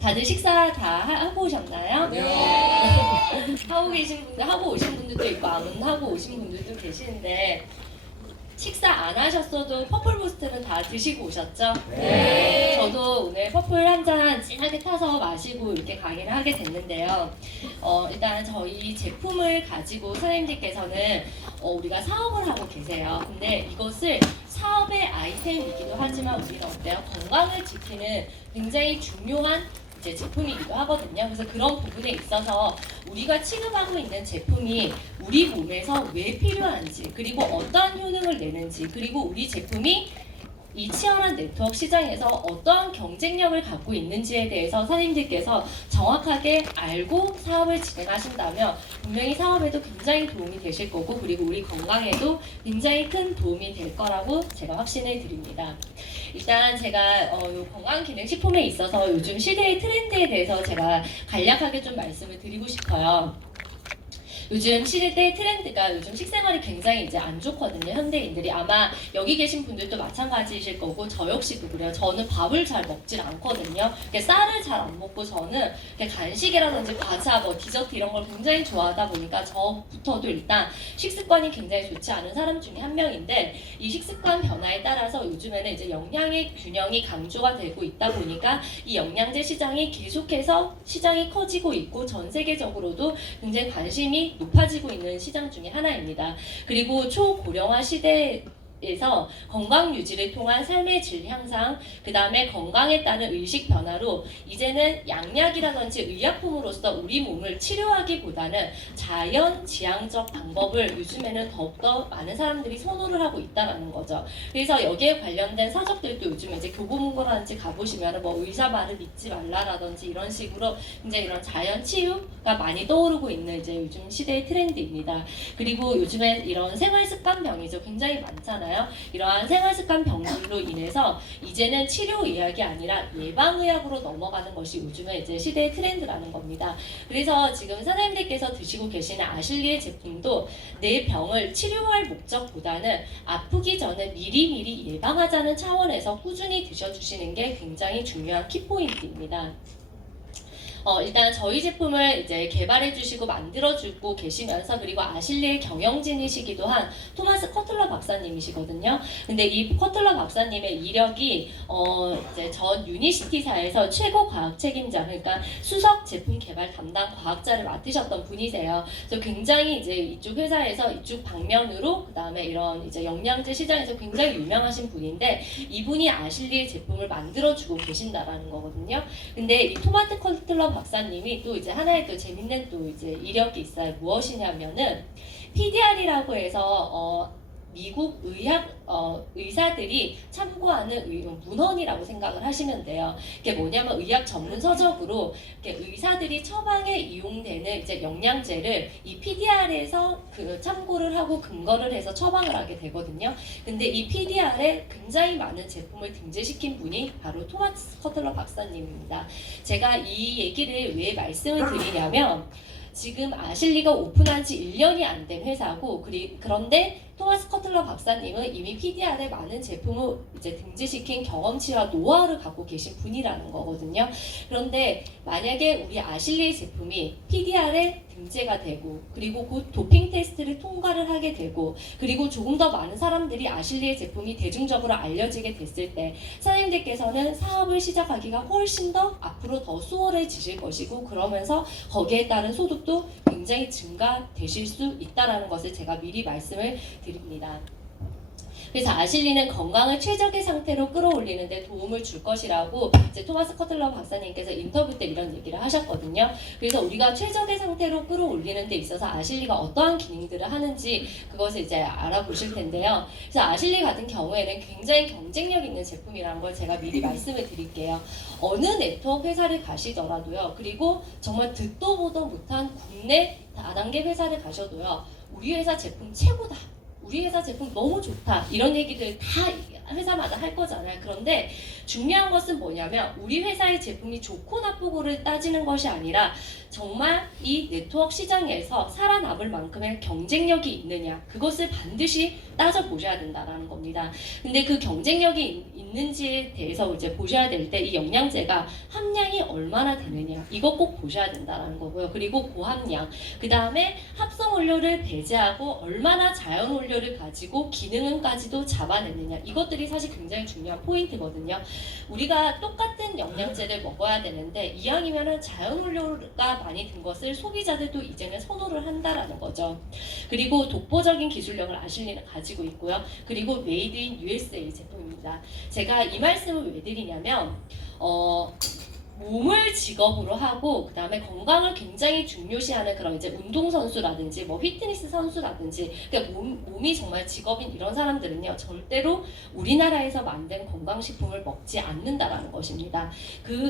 다들 식사 다 하고 오셨나요? 네. 하고 계신 분들, 하고 오신 분들도 있고 안 하고 오신 분들도 계시는데 식사 안 하셨어도 퍼플 부스트는 다 드시고 오셨죠? 네. 저도 오늘 퍼플 한 잔 진하게 타서 마시고 이렇게 강의를 하게 됐는데요. 일단 저희 제품을 가지고 선생님들께서는 우리가 사업을 하고 계세요. 근데 이것을 사업의 아이템이기도 하지만 우리는 어때요? 건강을 지키는 굉장히 중요한 이제 제품이기도 하거든요. 그래서 그런 부분에 있어서 우리가 취급하고 있는 제품이 우리 몸에서 왜 필요한지, 그리고 어떠한 효능을 내는지, 그리고 우리 제품이 이 치열한 네트워크 시장에서 어떠한 경쟁력을 갖고 있는지에 대해서 선생님들께서 정확하게 알고 사업을 진행하신다면 분명히 사업에도 굉장히 도움이 되실 거고, 그리고 우리 건강에도 굉장히 큰 도움이 될 거라고 제가 확신을 드립니다. 일단 제가 요 건강기능식품에 있어서 요즘 시대의 트렌드에 대해서 제가 간략하게 좀 말씀을 드리고 싶어요. 요즘 시대 트렌드가 요즘 식생활이 굉장히 이제 안 좋거든요. 현대인들이 아마 여기 계신 분들도 마찬가지이실 거고 저 역시도 그래요. 저는 밥을 잘 먹질 않거든요. 쌀을 잘 안 먹고 저는 간식이라든지 과자, 뭐 디저트 이런 걸 굉장히 좋아하다 보니까 저부터도 일단 식습관이 굉장히 좋지 않은 사람 중에 한 명인데 이 식습관 변화에 따라서 요즘에는 이제 영양의 균형이 강조가 되고 있다 보니까 이 영양제 시장이 계속해서 시장이 커지고 있고 전 세계적으로도 굉장히 관심이 높아지고 있는 시장 중에 하나입니다. 그리고 초고령화 시대에서 건강 유지를 통한 삶의 질 향상, 그 다음에 건강에 따른 의식 변화로 이제는 양약이라든지 의약품으로서 우리 몸을 치료하기보다는 자연 지향적 방법을 요즘에는 더욱더 많은 사람들이 선호를 하고 있다는 거죠. 그래서 여기에 관련된 서적들도 요즘 이제 교보문고라든지 가보시면 뭐 의사 말을 믿지 말라라든지 이런 식으로 이제 이런 자연 치유가 많이 떠오르고 있는 이제 요즘 시대의 트렌드입니다. 그리고 요즘에 이런 생활 습관병이죠. 굉장히 많잖아요. 이러한 생활습관 병들로 인해서 이제는 치료의학이 아니라 예방의학으로 넘어가는 것이 요즘의 이제 시대의 트렌드라는 겁니다. 그래서 지금 선생님들께서 드시고 계시는 아실리의 제품도 내 병을 치료할 목적보다는 아프기 전에 미리미리 예방하자는 차원에서 꾸준히 드셔주시는 게 굉장히 중요한 키포인트입니다. 일단 저희 제품을 이제 개발해 주시고 만들어 주고 계시면서, 그리고 아실리의 경영진이시기도 한 토마스 커틀러 박사님이시거든요. 근데 이 커틀러 박사님의 이력이 이제 전 유니시티사에서 최고 과학 책임자, 그러니까 수석 제품 개발 담당 과학자를 맡으셨던 분이세요. 그래서 굉장히 이제 이쪽 회사에서 이쪽 방면으로 그다음에 이런 이제 영양제 시장에서 굉장히 유명하신 분인데 이분이 아실리의 제품을 만들어 주고 계신다라는 거거든요. 근데 이 토마스 커틀러 박사님이 또 이제 하나의 또 재밌는 또 이제 이력이 있어요. 무엇이냐면은 PDR이라고 해서 미국 의사들이 참고하는 문헌이라고 생각을 하시면 돼요. 이게 뭐냐면 의학 전문 서적으로 의사들이 처방에 이용되는 이제 영양제를 이 PDR에서 참고를 하고 근거를 해서 처방을 하게 되거든요. 근데 이 PDR에 굉장히 많은 제품을 등재시킨 분이 바로 토마스 커틀러 박사님입니다. 제가 이 얘기를 왜 말씀을 드리냐면 지금 아실리가 오픈한 지 1년이 안 된 회사고, 그런데 토마스 커틀러 박사님은 이미 PDR에 많은 제품을 이제 등재시킨 경험치와 노하우를 갖고 계신 분이라는 거거든요. 그런데 만약에 우리 아실리의 제품이 PDR에 등재가 되고, 그리고 곧 도핑 테스트를 통과를 하게 되고, 그리고 조금 더 많은 사람들이 아실리의 제품이 대중적으로 알려지게 됐을 때 선생님들께서는 사업을 시작하기가 훨씬 더 앞으로 더 수월해지실 것이고, 그러면서 거기에 따른 소득도 굉장히 증가되실 수 있다는 것을 제가 미리 말씀을 드립니다. 그래서 아실리는 건강을 최적의 상태로 끌어올리는 데 도움을 줄 것이라고 이제 토마스 커틀러 박사님께서 인터뷰 때 이런 얘기를 하셨거든요. 그래서 우리가 최적의 상태로 끌어올리는 데 있어서 아실리가 어떠한 기능들을 하는지 그것을 이제 알아보실 텐데요. 그래서 아실리 같은 경우에는 굉장히 경쟁력 있는 제품이라는 걸 제가 미리 말씀을 드릴게요. 어느 네트워크 회사를 가시더라도요. 그리고 정말 듣도 보도 못한 국내 다단계 회사를 가셔도요. 우리 회사 제품 최고다. 우리 회사 제품 너무 좋다. 이런 얘기들 다 회사마다 할 거잖아요. 그런데 중요한 것은 뭐냐면 우리 회사의 제품이 좋고 나쁘고를 따지는 것이 아니라 정말 이 네트워크 시장에서 살아남을 만큼의 경쟁력이 있느냐, 그것을 반드시 따져 보셔야 된다라는 겁니다. 근데 그 경쟁력이 있는지에 대해서 이제 보셔야 될 때 이 영양제가 함량이 얼마나 되느냐 이거 꼭 보셔야 된다라는 거고요. 그리고 고함량, 그 다음에 합성 원료를 배제하고 얼마나 자연 원료를 가지고 기능은까지도 잡아내느냐 이것들이 사실 굉장히 중요한 포인트거든요. 우리가 똑같은 영양제를 먹어야 되는데 이왕이면은 자연 원료가 많이 든 것을 소비자들도 이제는 선호를 한다라는 거죠. 그리고 독보적인 기술력을 아실리는 가지고 있고요. 그리고 메이드 인 USA 제품입니다. 제가 이 말씀을 왜 드리냐면 몸을 직업으로 하고 그 다음에 건강을 굉장히 중요시하는 그런 이제 운동선수라든지 뭐 피트니스 선수라든지 그러니까 몸이 정말 직업인 이런 사람들은요 절대로 우리나라에서 만든 건강식품을 먹지 않는다라는 것입니다.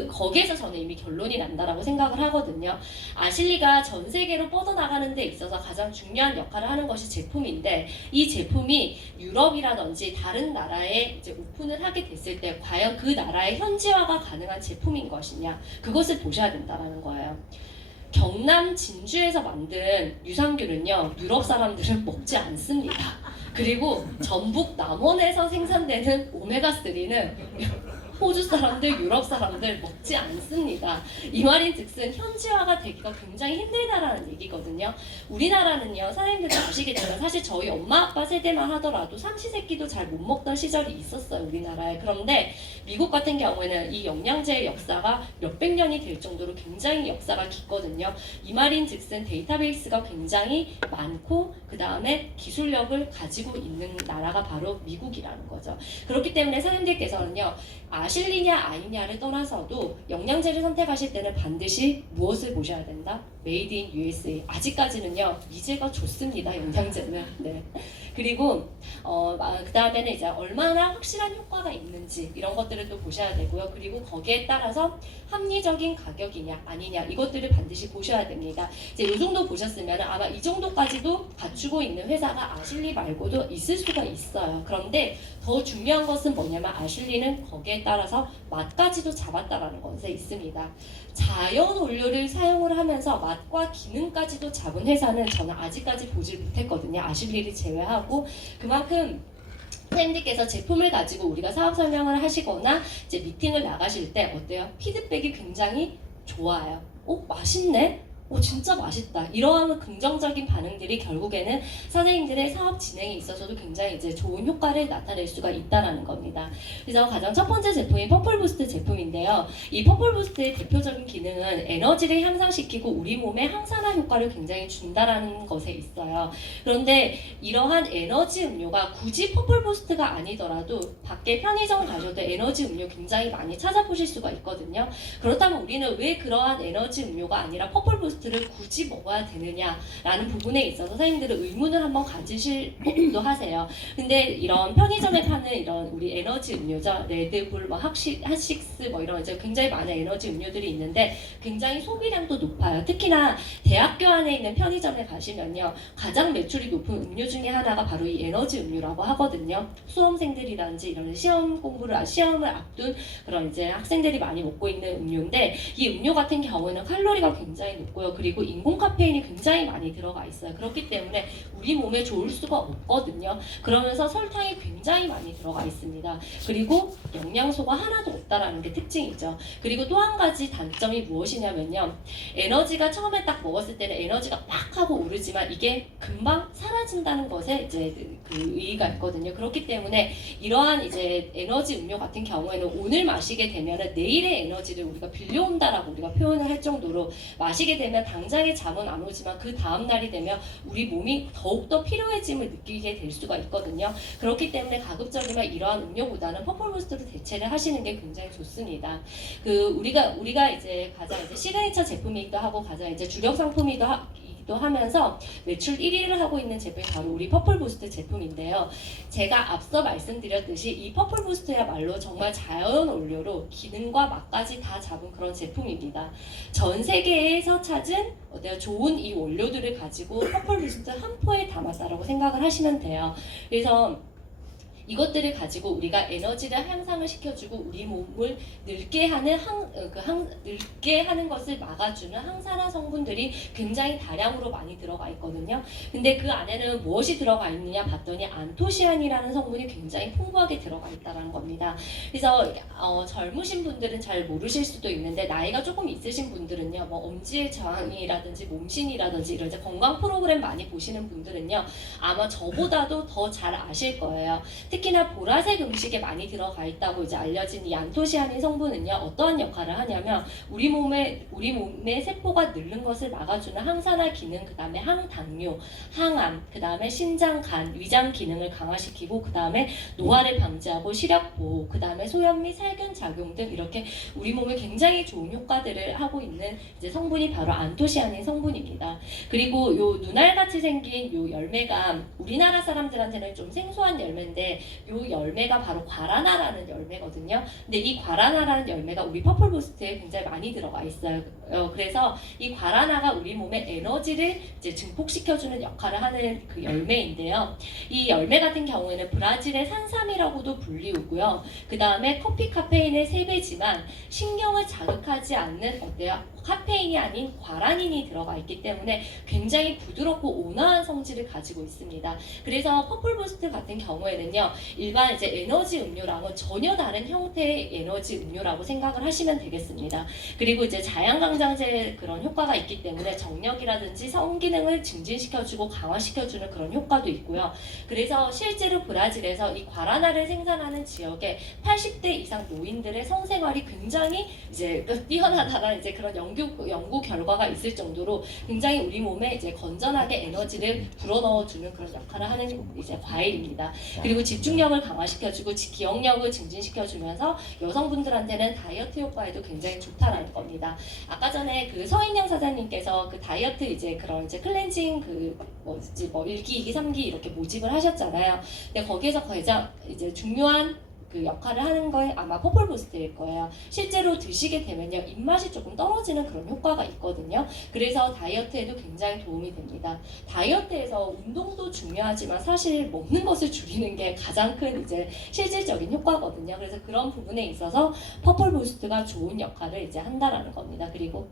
거기에서 저는 이미 결론이 난다라고 생각을 하거든요. 아실리가 전 세계로 뻗어나가는 데 있어서 가장 중요한 역할을 하는 것이 제품인데 이 제품이 유럽이라든지 다른 나라에 이제 오픈을 하게 됐을 때 과연 그 나라의 현지화가 가능한 제품인 것이냐 그것을 보셔야 된다는 거예요. 경남 진주에서 만든 유산균은요 유럽 사람들은 먹지 않습니다. 그리고 전북 남원에서 생산되는 오메가3는 호주 사람들, 유럽 사람들 먹지 않습니다. 이 말인 즉슨 현지화가 되기가 굉장히 힘들다라는 얘기거든요. 우리나라는요, 사장님들도 아시겠지만 사실 저희 엄마 아빠 세대만 하더라도 삼시세끼도 잘 못 먹던 시절이 있었어요, 우리나라에. 그런데 미국 같은 경우에는 이 영양제의 역사가 몇백 년이 될 정도로 굉장히 역사가 깊거든요. 이 말인 즉슨 데이터베이스가 굉장히 많고 그 다음에 기술력을 가지고 있는 나라가 바로 미국이라는 거죠. 그렇기 때문에 사장님들께서는요, 아실리냐 아니냐를 떠나서도 영양제를 선택하실 때는 반드시 무엇을 보셔야 된다? 메이드 인 USA. 아직까지는요 미제가 좋습니다, 영양제는. 네. 그리고 그 다음에는 이제 얼마나 확실한 효과가 있는지 이런 것들을 또 보셔야 되고요. 그리고 거기에 따라서 합리적인 가격이냐 아니냐 이것들을 반드시 보셔야 됩니다. 이제 이 정도 보셨으면 아마 이 정도까지도 갖추고 있는 회사가 아실리 말고도 있을 수가 있어요. 그런데 더 중요한 것은 뭐냐면 아실리는 거기에 따라서 맛까지도 잡았다라는 것에 있습니다. 자연 원료를 사용을 하면서 맛과 기능까지도 잡은 회사는 저는 아직까지 보질 못했거든요. 아실리를 제외하고. 그만큼 선생님들께서 제품을 가지고 우리가 사업 설명을 하시거나 이제 미팅을 나가실 때 어때요? 피드백이 굉장히 좋아요. 맛있네? 진짜 맛있다. 이러한 긍정적인 반응들이 결국에는 선생님들의 사업 진행에 있어서도 굉장히 이제 좋은 효과를 나타낼 수가 있다라는 겁니다. 그래서 가장 첫 번째 제품이 퍼플부스트 제품인데요. 이 퍼플부스트의 대표적인 기능은 에너지를 향상시키고 우리 몸에 항산화 효과를 굉장히 준다라는 것에 있어요. 그런데 이러한 에너지 음료가 굳이 퍼플부스트가 아니더라도 밖에 편의점 가셔도 에너지 음료 굉장히 많이 찾아보실 수가 있거든요. 그렇다면 우리는 왜 그러한 에너지 음료가 아니라 퍼플부스트 를 굳이 먹어야 되느냐라는 부분에 있어서 선생님들은 의문을 한번 가지실 법도 하세요. 근데 이런 편의점에 파는 이런 우리 에너지 음료죠. 레드불, 핫식스 이런 이제 굉장히 많은 에너지 음료들이 있는데 굉장히 소비량도 높아요. 특히나 대학교 안에 있는 편의점에 가시면요. 가장 매출이 높은 음료 중에 하나가 바로 이 에너지 음료라고 하거든요. 수험생들이라든지 이런 시험을 앞둔 그런 이제 학생들이 많이 먹고 있는 음료인데 이 음료 같은 경우에는 칼로리가 굉장히 높고요. 그리고 인공 카페인이 굉장히 많이 들어가 있어요. 그렇기 때문에 우리 몸에 좋을 수가 없거든요. 그러면서 설탕이 굉장히 많이 들어가 있습니다. 그리고 영양소가 하나도 없다라는 게 특징이죠. 그리고 또 한 가지 단점이 무엇이냐면요. 에너지가 처음에 딱 먹었을 때는 에너지가 팍 하고 오르지만 이게 금방 사라진다는 것에 이제 그 의의가 있거든요. 그렇기 때문에 이러한 이제 에너지 음료 같은 경우에는 오늘 마시게 되면은 내일의 에너지를 우리가 빌려온다라고 우리가 표현을 할 정도로 마시게 되면 당장에 잠은 안 오지만 그 다음 날이 되면 우리 몸이 더욱더 피로해짐을 느끼게 될 수가 있거든요. 그렇기 때문에 가급적이면 이러한 음료보다는 퍼플부스트로 대체를 하시는 게 굉장히 좋습니다. 우리가 이제 가장 이제 시그니처 제품이기도 하고 가장 이제 주력 상품이기도 하면서 매출 1위를 하고 있는 제품이 바로 우리 퍼플부스트 제품인데요. 제가 앞서 말씀드렸듯이 이 퍼플부스트야말로 정말 자연 원료로 기능과 맛까지 다 잡은 그런 제품입니다. 전 세계에서 찾은 좋은 이 원료들을 가지고 퍼플부스트 한 포에 담았다라고 생각을 하시면 돼요. 그래서 이것들을 가지고 우리가 에너지를 향상을 시켜주고 우리 몸을 늙게 하는 늙게 하는 것을 막아주는 항산화 성분들이 굉장히 다량으로 많이 들어가 있거든요. 근데 그 안에는 무엇이 들어가 있느냐 봤더니 안토시아닌이라는 성분이 굉장히 풍부하게 들어가 있다는 겁니다. 그래서 젊으신 분들은 잘 모르실 수도 있는데 나이가 조금 있으신 분들은요, 뭐 엄지의 저항이라든지 몸신이라든지 이런 이제 건강 프로그램 많이 보시는 분들은요, 아마 저보다도 더 잘 아실 거예요. 특히나 보라색 음식에 많이 들어가 있다고 이제 알려진 이 안토시아닌 성분은요, 어떠한 역할을 하냐면 우리 몸의 세포가 늙는 것을 막아주는 항산화 기능, 그 다음에 항당뇨, 항암, 그 다음에 신장, 간, 위장 기능을 강화시키고 그 다음에 노화를 방지하고 시력 보호, 그 다음에 소염 및 살균 작용 등 이렇게 우리 몸에 굉장히 좋은 효과들을 하고 있는 이제 성분이 바로 안토시아닌 성분입니다. 그리고 요 눈알같이 생긴 요 열매가 우리나라 사람들한테는 좀 생소한 열매인데 요 열매가 바로 과라나라는 열매거든요. 근데 이 과라나라는 열매가 우리 퍼플부스트에 굉장히 많이 들어가 있어요. 그래서 이 과라나가 우리 몸에 에너지를 이제 증폭시켜주는 역할을 하는 그 열매인데요. 이 열매 같은 경우에는 브라질의 산삼이라고도 불리우고요. 그 다음에 커피 카페인의 3배지만 신경을 자극하지 않는 카페인이 아닌 과라닌이 들어가 있기 때문에 굉장히 부드럽고 온화한 성질을 가지고 있습니다. 그래서 퍼플부스트 같은 경우에는요, 일반 이제 에너지 음료랑은 전혀 다른 형태의 에너지 음료라고 생각을 하시면 되겠습니다. 그리고 이제 자양강장제 그런 효과가 있기 때문에 정력이라든지 성기능을 증진시켜주고 강화시켜주는 그런 효과도 있고요. 그래서 실제로 브라질에서 이 과라나를 생산하는 지역에 80대 이상 노인들의 성생활이 굉장히 이제 뛰어나다는 이제 그런 연구 결과가 있을 정도로 굉장히 우리 몸에 이제 건전하게 에너지를 불어넣어주는 그런 역할을 하는 이제 과일입니다. 그리고 집중력을 강화시켜주고 기억력을 증진시켜주면서 여성분들한테는 다이어트 효과에도 굉장히 좋다라는 겁니다. 아까 전에 그 서인영 사장님께서 그 다이어트 이제 그런 이제 클렌징 그 뭐지 뭐 1기, 2기, 3기 이렇게 모집을 하셨잖아요. 근데 거기에서 가장 이제 중요한 그 역할을 하는 거에 아마 퍼플부스트일 거예요. 실제로 드시게 되면요, 입맛이 조금 떨어지는 그런 효과가 있거든요. 그래서 다이어트에도 굉장히 도움이 됩니다. 다이어트에서 운동도 중요하지만 사실 먹는 것을 줄이는 게 가장 큰 이제 실질적인 효과거든요. 그래서 그런 부분에 있어서 퍼플부스트가 좋은 역할을 이제 한다라는 겁니다. 그리고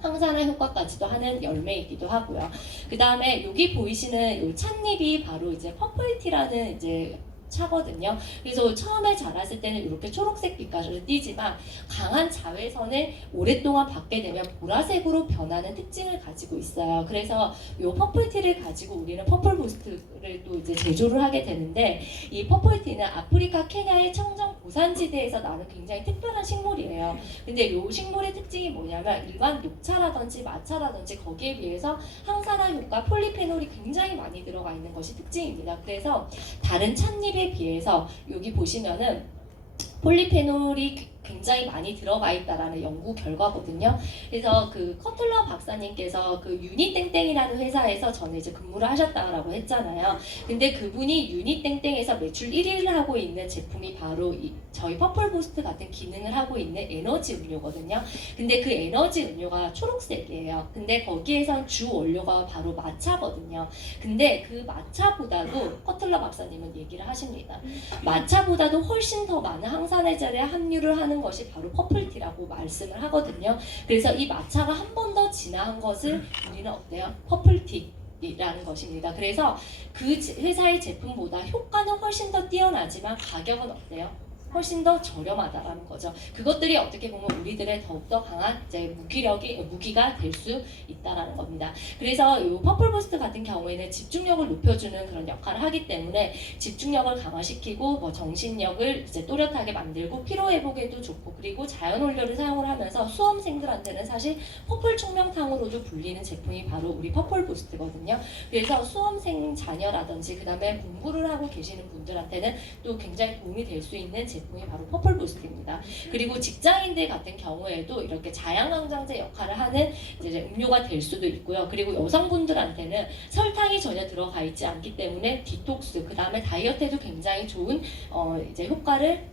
항산화 효과까지도 하는 열매이기도 하고요. 그 다음에 여기 보이시는 이 찻잎이 바로 이제 퍼플티라는 이제 차거든요. 그래서 처음에 자랐을 때는 이렇게 초록색 빛깔을 띠지만 강한 자외선을 오랫동안 받게 되면 보라색으로 변하는 특징을 가지고 있어요. 그래서 이 퍼플티를 가지고 우리는 퍼플부스트를 또 이제 제조를 하게 되는데, 이 퍼플티는 아프리카 케냐의 청정 고산지대에서 나는 굉장히 특별한 식물이에요. 근데 이 식물의 특징이 뭐냐면 일반 녹차라든지 마차라든지 거기에 비해서 항산화 효과, 폴리페놀이 굉장히 많이 들어가 있는 것이 특징입니다. 그래서 다른 찻잎에 비해서 여기 보시면은 폴리페놀이 굉장히 많이 들어가 있다라는 연구 결과거든요. 그래서 그 커틀러 박사님께서 그 유니땡땡이라는 회사에서 전에 이제 근무를 하셨다라고 했잖아요. 근데 그분이 유니땡땡에서 매출 1위를 하고 있는 제품이 바로 저희 퍼플부스트 같은 기능을 하고 있는 에너지 음료거든요. 근데 그 에너지 음료가 초록색이에요. 근데 거기에선 주 원료가 바로 마차거든요. 근데 그 마차보다도 커틀러 박사님은 얘기를 하십니다. 마차보다도 훨씬 더 많은 항산화제를 함유를 하는 것이 바로 퍼플티라고 말씀을 하거든요. 그래서 이 마차가 한 번 더 진화한 것을 우리는 어때요? 퍼플티라는 것입니다. 그래서 그 회사의 제품보다 효과는 훨씬 더 뛰어나지만 가격은 어때요? 훨씬 더 저렴하다라는 거죠. 그것들이 어떻게 보면 우리들의 더욱더 강한 이제 무기가 될 수 있다라는 겁니다. 그래서 이 퍼플부스트 같은 경우에는 집중력을 높여주는 그런 역할을 하기 때문에 집중력을 강화시키고 뭐 정신력을 이제 또렷하게 만들고 피로 회복에도 좋고, 그리고 자연 원료를 사용을 하면서 수험생들한테는 사실 퍼플 총명탕으로도 불리는 제품이 바로 우리 퍼플부스트거든요. 그래서 수험생 자녀라든지 그 다음에 공부를 하고 계시는 분들한테는 또 굉장히 도움이 될 수 있는 제품이 바로 퍼플부스트입니다. 그리고 직장인들 같은 경우에도 이렇게 자양강장제 역할을 하는 이제 음료가 될 수도 있고요. 그리고 여성분들한테는 설탕이 전혀 들어가 있지 않기 때문에 디톡스, 그 다음에 다이어트에도 굉장히 좋은 이제 효과를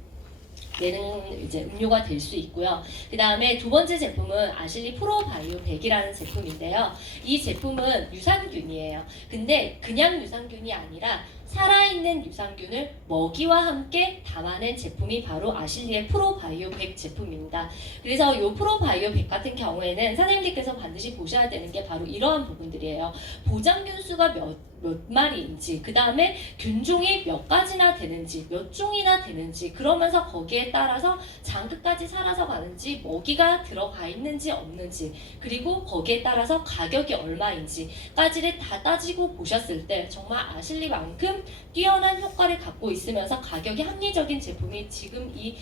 내는 이제 음료가 될 수 있고요. 그 다음에 두 번째 제품은 아실리 프로바이오 100이라는 제품인데요. 이 제품은 유산균이에요. 근데 그냥 유산균이 아니라 살아있는 유산균을 먹이와 함께 담아낸 제품이 바로 아실리의 프로바이오 100 제품입니다. 그래서 이 프로바이오 100 같은 경우에는 사장님들께서 반드시 보셔야 되는 게 바로 이러한 부분들이에요. 보장균 수가 몇 마리인지, 그 다음에 균종이 몇 가지나 되는지, 몇 종이나 되는지, 그러면서 거기에 따라서 장끝까지 살아서 가는지, 먹이가 들어가 있는지 없는지, 그리고 거기에 따라서 가격이 얼마인지까지를 다 따지고 보셨을 때 정말 아실리만큼 뛰어난 효과를 갖고 있으면서 가격이 합리적인 제품이 지금 이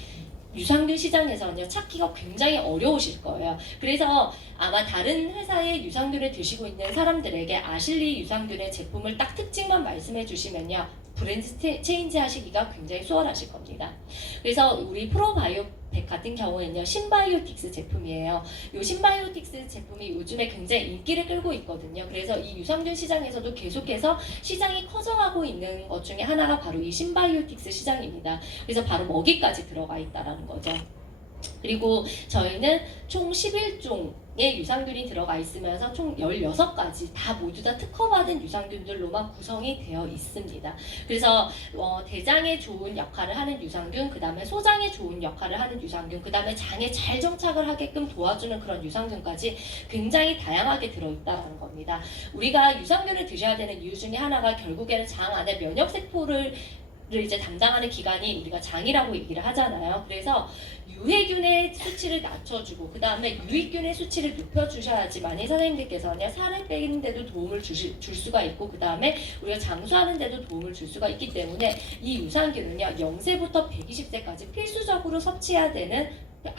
유산균 시장에서는요 찾기가 굉장히 어려우실 거예요. 그래서 아마 다른 회사의 유산균을 드시고 있는 사람들에게 아실리 유산균의 제품을 딱 특징만 말씀해 주시면요 브랜드 체인지 하시기가 굉장히 수월하실 겁니다. 그래서 우리 프로바이오 100 같은 경우에는요 신바이오틱스 제품이에요. 이 신바이오틱스 제품이 요즘에 굉장히 인기를 끌고 있거든요. 그래서 이 유산균 시장에서도 계속해서 시장이 커져가고 있는 것 중에 하나가 바로 이 신바이오틱스 시장입니다. 그래서 바로 먹이까지 들어가 있다라는 거죠. 그리고 저희는 총 11종의 유산균이 들어가 있으면서 총 16가지 다 모두 다 특허받은 유산균들로만 구성이 되어 있습니다. 그래서 대장에 좋은 역할을 하는 유산균, 그 다음에 소장에 좋은 역할을 하는 유산균, 그 다음에 장에 잘 정착을 하게끔 도와주는 그런 유산균까지 굉장히 다양하게 들어있다는 겁니다. 우리가 유산균을 드셔야 되는 이유 중에 하나가 결국에는 장 안에 면역세포를 이제 담당하는 기관이 우리가 장이라고 얘기를 하잖아요. 그래서 유해균의 수치를 낮춰주고 그 다음에 유익균의 수치를 높여주셔야지만이 선생님들께서는 살을 빼는데도 도움을 줄 수가 있고 그 다음에 우리가 장수하는데도 도움을 줄 수가 있기 때문에 이 유산균은요 0세부터 120세까지 필수적으로 섭취해야 되는